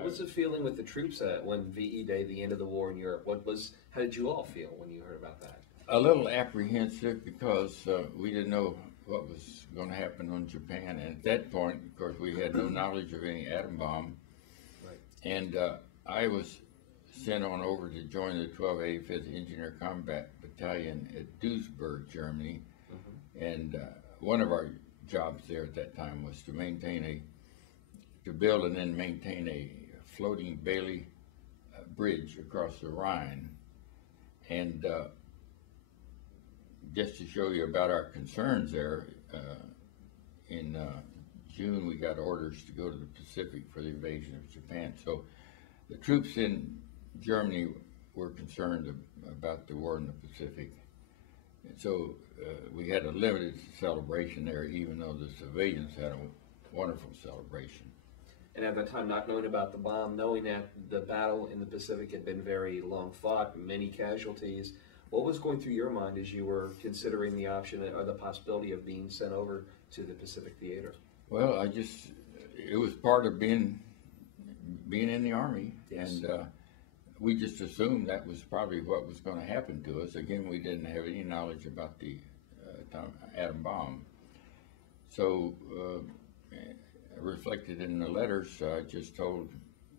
What was the feeling with the troops when VE Day, the end of the war in Europe? How did you all feel when you heard about that? A little apprehensive because we didn't know what was going to happen on Japan, and at that point, of course, we had no knowledge of any atom bomb. Right. And I was sent on over to join the 1285th Engineer Combat Battalion at Duisburg, Germany. And one of our jobs there at that time was to build and then maintain a floating Bailey bridge across the Rhine. And just to show you about our concerns there, in June we got orders to go to the Pacific for the invasion of Japan. So the troops in Germany were concerned about the war in the Pacific. And so we had a limited celebration there, even though the civilians had a wonderful celebration. And at that time, not knowing about the bomb, knowing that the battle in the Pacific had been very long fought, many casualties, what was going through your mind as you were considering the option or the possibility of being sent over to the Pacific Theater? Well, it was part of being in the Army. Yes. And we just assumed that was probably what was going to happen to us. Again, we didn't have any knowledge about the atom bomb. So reflected in the letters, I just told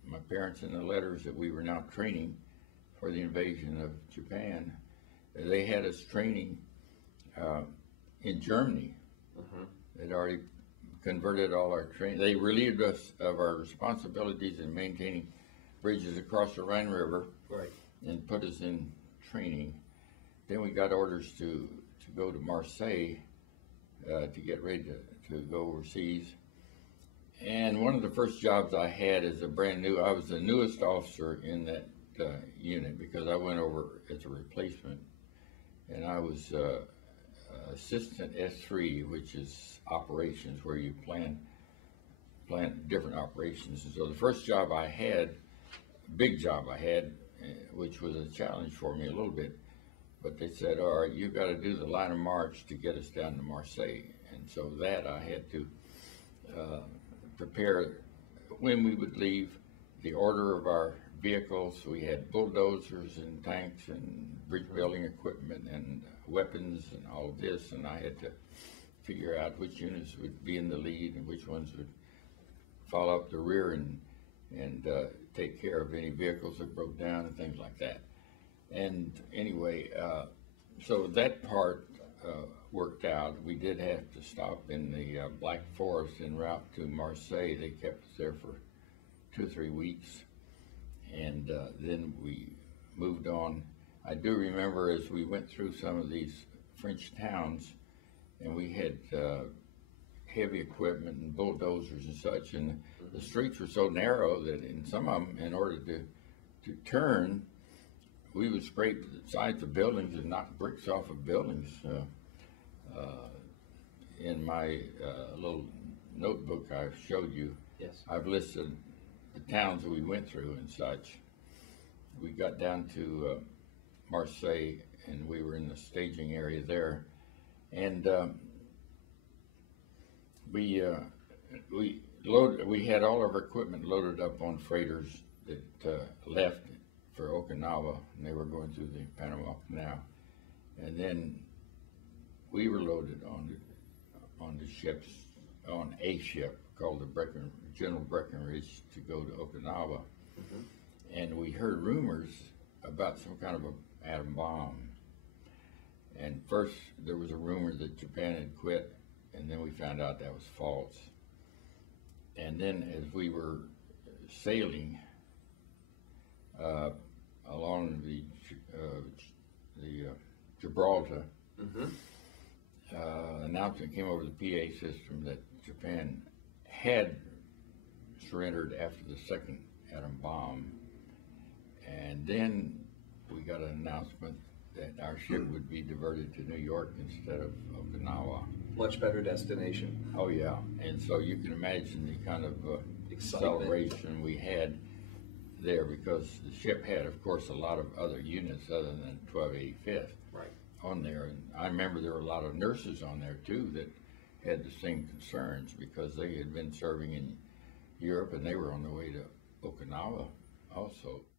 my parents in the letters that we were now training for the invasion of Japan. They had us training in Germany. They'd already converted all our training. They relieved us of our responsibilities in maintaining bridges across the Rhine River, right, and put us in training. Then we got orders to go to Marseille to get ready to go overseas. And one of the first jobs I had as I was the newest officer in that unit because I went over as a replacement. And I was assistant S3, which is operations, where you plan different operations. And so the first job I had, big job I had, which was a challenge for me a little bit, but they said, all right, you've got to do the line of march to get us down to Marseille. And so that I had to prepare when we would leave, the order of our vehicles. We had bulldozers and tanks and bridge building equipment and weapons and all of this, and I had to figure out which units would be in the lead and which ones would follow up the rear and take care of any vehicles that broke down and things like that. And anyway, so that part worked out. We did have to stop in the Black Forest en route to Marseille. They kept us there for 2 or 3 weeks, and then we moved on. I do remember as we went through some of these French towns, and we had heavy equipment and bulldozers and such, and the streets were so narrow that in some of them, in order to turn, we would scrape the sides of buildings and knock bricks off of buildings. In my little notebook I showed you, yes, I've listed the towns that we went through and such. We got down to Marseille, and we were in the staging area there, and we had all of our equipment loaded up on freighters that left for Okinawa, and they were going through the Panama Canal, and then we were loaded on the ships, on a ship called the General Breckinridge, to go to Okinawa. And we heard rumors about some kind of an atom bomb. And first there was a rumor that Japan had quit, and then we found out that was false. And then as we were sailing along the Gibraltar, announcement came over the PA system that Japan had surrendered after the second atom bomb. And then we got an announcement that our ship would be diverted to New York instead of Okinawa. Much better destination. Oh yeah, and so you can imagine the kind of celebration we had there, because the ship had, of course, a lot of other units other than 1285th on there. And I remember there were a lot of nurses on there too that had the same concerns, because they had been serving in Europe and they were on their way to Okinawa also.